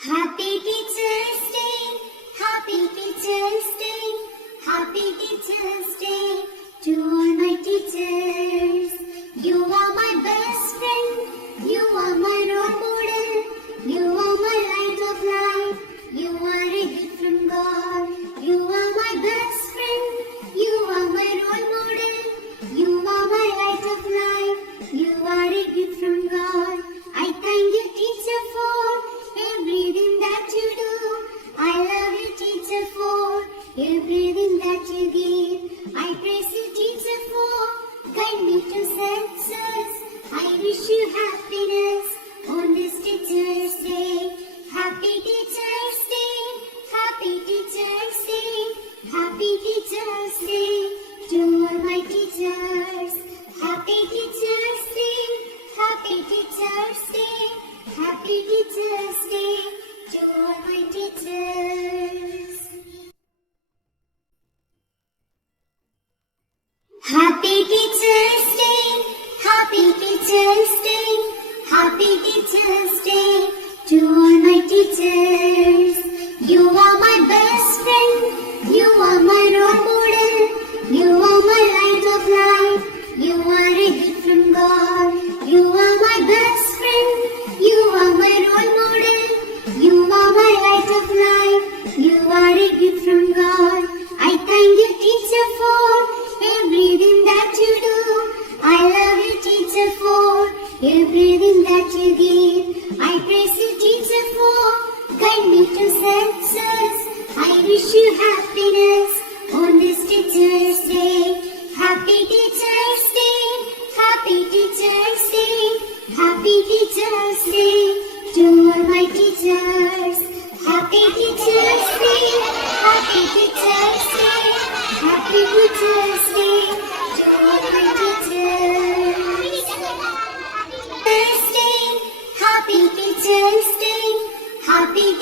Happy Teacher's Day, Happy Teacher's Day, Happy Teacher's Day to all my teachers. You are my best friend, you are my role model, you are my light of life, you are a gift from God. You are my best friend, you are my role model, you are my light of life, you are a gift from God. I thank you, teacher, for everything that you do. I love you, teacher, for everything that you give. I praise you, teacher, for guide me to success. I wish you happiness on this Teacher's Day. Happy Teacher's Day, Happy Teacher's Day, Happy Teacher's Day to all my teachers. Happy Teacher's Day, Happy Teacher's Day, Happy Teacher's Day to all my teachers. Happy Teacher's Day, Happy Teacher's Day, Happy Teacher's Day to all my teachers. You are my best friend, you are my role model, you are my light of life, you are a gift from God. You are my best friend, you are my role model, you are my light of life, you are a gift from God. I thank you, teacher, for everything that you do. I love you, teacher, for everything that you give. I praise you, teacher, for guide me to success. I wish you happiness on this Teacher's Day. Happy Teacher's Day, Happy Teacher's Day, Happy Teacher's Day to all my teachers.